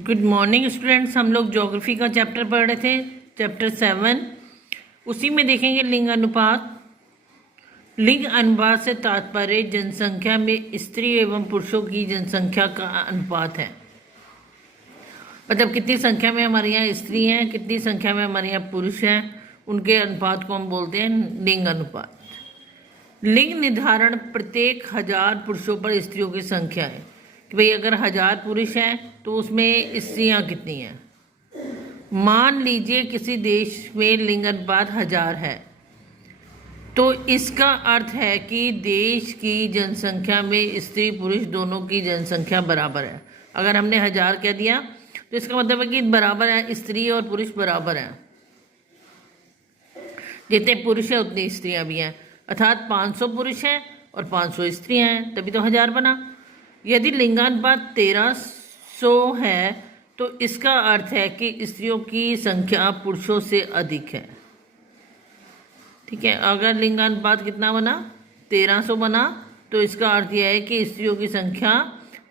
Good morning students. हम लोग geography का चैप्टर पढ़ रहे थे, चैप्टर 7। उसी में देखेंगे लिंग अनुपात। लिंग अनुपात से तात्पर्य जनसंख्या में स्त्री एवं पुरुषों की जनसंख्या का अनुपात है। मतलब कितनी संख्या में हमारे यहाँ स्त्री हैं, कितनी संख्या में हमारे यहाँ पुरुष हैं, उनके अनुपात को हम बोलते हैं लिंग अनुपात। लिंग निर्धारण प्रत्येक 1000 पुरुषों पर स्त्रियों की संख्या है कि भाई अगर 1000 पुरुष हैं तो उसमें स्त्रियां कितनी हैं। मान लीजिए किसी देश में लिंग अनुपात 1000 है तो इसका अर्थ है कि देश की जनसंख्या में स्त्री पुरुष दोनों की जनसंख्या बराबर है। अगर हमने 1000 कह दिया तो इसका मतलब है कि बराबर है, स्त्री और पुरुष बराबर हैं। जितने पुरुष हैं उतनी स्त्रियां भी हैं, अर्थात 500 पुरुष हैं और 500 स्त्रियां हैं, तभी तो 1000 बना। यदि लिंगानुपात 1300 है तो इसका अर्थ है कि स्त्रियों की संख्या पुरुषों से अधिक है। ठीक है, अगर लिंगानुपात कितना बना, 1300 बना, तो इसका अर्थ यह है कि स्त्रियों की संख्या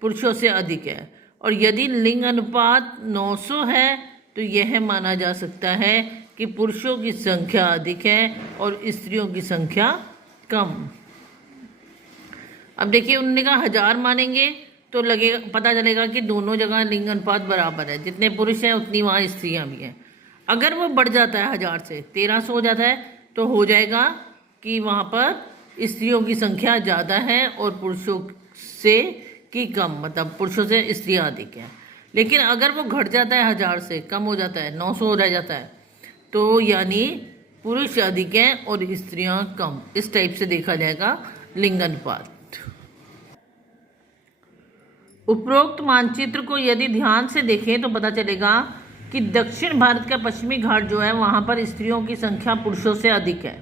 पुरुषों से अधिक है। और यदि लिंग अनुपात 900 है तो यह माना जा सकता है कि पुरुषों की संख्या अधिक है और स्त्रियों की संख्या कम। अब देखिए, उन्होंने कहा 1000 मानेंगे तो लगेगा, पता चलेगा कि दोनों जगह लिंग अनुपात बराबर है, जितने पुरुष हैं उतनी वहाँ स्त्रियाँ भी हैं। अगर वो बढ़ जाता है 1000 से 1300 हो जाता है तो हो जाएगा कि वहाँ पर स्त्रियों की संख्या ज़्यादा है और पुरुषों से की कम, मतलब पुरुषों से स्त्रियाँ अधिक हैं। लेकिन अगर वो घट जाता है 1000 से कम हो जाता है, 900 हो रह जाता है, तो यानी पुरुष अधिक हैं और स्त्रियाँ कम। इस टाइप से देखा जाएगा लिंग अनुपात। उपरोक्त मानचित्र को यदि ध्यान से देखें तो पता चलेगा कि दक्षिण भारत का पश्चिमी घाट जो है वहाँ पर स्त्रियों की संख्या पुरुषों से अधिक है।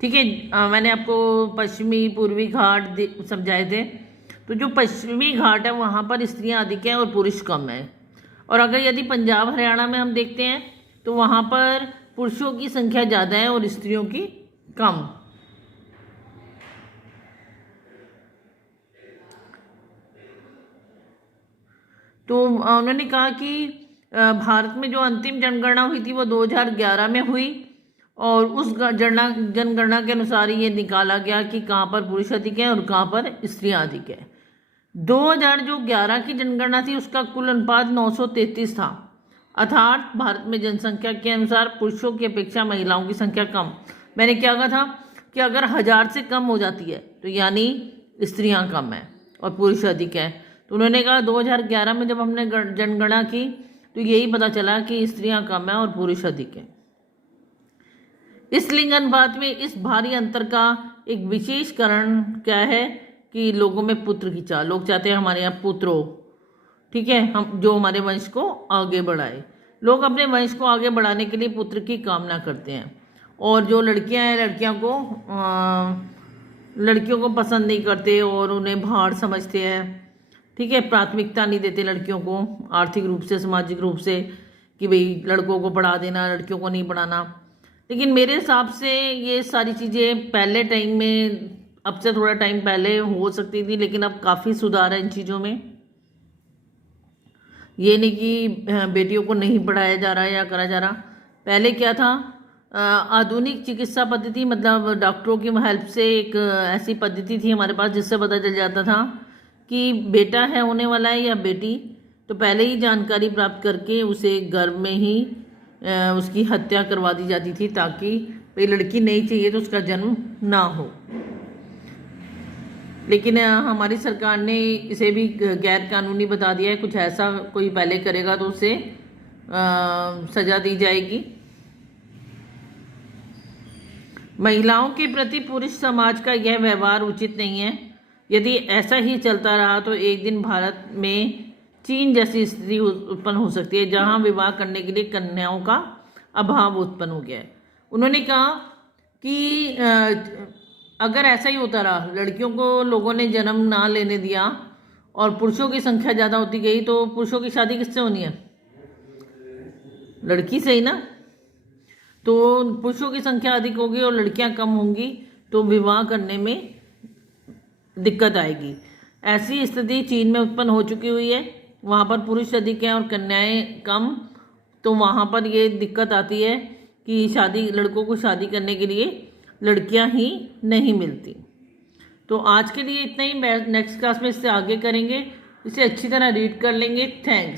ठीक है, मैंने आपको पश्चिमी पूर्वी घाट समझाए थे। तो जो पश्चिमी घाट है वहाँ पर स्त्रियाँ अधिक हैं और पुरुष कम है। और अगर यदि पंजाब हरियाणा में हम देखते हैं तो वहाँ पर पुरुषों की संख्या ज़्यादा है और स्त्रियों की कम। तो उन्होंने कहा कि भारत में जो अंतिम जनगणना हुई थी वो 2011 में हुई और उस जनगणना के अनुसार ये निकाला गया कि कहाँ पर पुरुष अधिक हैं और कहाँ पर स्त्रियाँ अधिक हैं। 2011 की जनगणना थी उसका कुल अनुपात 933 था, अर्थात भारत में जनसंख्या के अनुसार पुरुषों की अपेक्षा महिलाओं की संख्या कम। मैंने क्या कहा था कि अगर 1000 से कम हो जाती है तो यानी स्त्रियाँ कम हैं और पुरुष अधिक हैं। तो उन्होंने कहा 2011 में जब हमने जनगणना की तो यही पता चला कि स्त्रियां कम हैं और पुरुष अधिक हैं। इस लिंग अनुपात में इस भारी अंतर का एक विशेष कारण क्या है कि लोगों में पुत्र की चाह। लोग चाहते हैं हमारे यहाँ पुत्र हो, ठीक है, हम जो हमारे वंश को आगे बढ़ाए। लोग अपने वंश को आगे बढ़ाने के लिए पुत्र की कामना करते हैं। और जो लड़कियां हैं लड़कियों को पसंद नहीं करते और उन्हें भार समझते हैं। ठीक है, प्राथमिकता नहीं देते लड़कियों को आर्थिक रूप से, सामाजिक रूप से, कि भाई लड़कों को पढ़ा देना, लड़कियों को नहीं पढ़ाना। लेकिन मेरे हिसाब से ये सारी चीज़ें पहले टाइम में, अब से थोड़ा टाइम पहले हो सकती थी, लेकिन अब काफ़ी सुधार है इन चीज़ों में। ये नहीं कि बेटियों को नहीं पढ़ाया जा रहा है या करा जा रहा। पहले क्या था, आधुनिक चिकित्सा पद्धति, मतलब डॉक्टरों की हेल्प से एक ऐसी पद्धति थी हमारे पास जिससे पता चल जाता था कि बेटा है होने वाला है या बेटी। तो पहले ही जानकारी प्राप्त करके उसे गर्भ में ही उसकी हत्या करवा दी जाती थी ताकि भाई लड़की नहीं चाहिए तो उसका जन्म ना हो। लेकिन हमारी सरकार ने इसे भी गैर कानूनी बता दिया है। कुछ ऐसा कोई पहले करेगा तो उसे सजा दी जाएगी। महिलाओं के प्रति पुरुष समाज का यह व्यवहार उचित नहीं है। यदि ऐसा ही चलता रहा तो एक दिन भारत में चीन जैसी स्थिति उत्पन्न हो सकती है जहां विवाह करने के लिए कन्याओं का अभाव उत्पन्न हो गया है। उन्होंने कहा कि अगर ऐसा ही होता रहा, लड़कियों को लोगों ने जन्म ना लेने दिया और पुरुषों की संख्या ज़्यादा होती गई, तो पुरुषों की शादी किससे होनी है? लड़की से ही ना। तो पुरुषों की संख्या अधिक होगी और लड़कियां कम होंगी तो विवाह करने में दिक्कत आएगी। ऐसी स्थिति चीन में उत्पन्न हो चुकी हुई है। वहाँ पर पुरुष अधिक हैं और कन्याएं कम, तो वहाँ पर ये दिक्कत आती है कि लड़कों को शादी करने के लिए लड़कियाँ ही नहीं मिलती। तो आज के लिए इतना ही, नेक्स्ट क्लास में इससे आगे करेंगे, इसे अच्छी तरह रीड कर लेंगे। थैंक्स।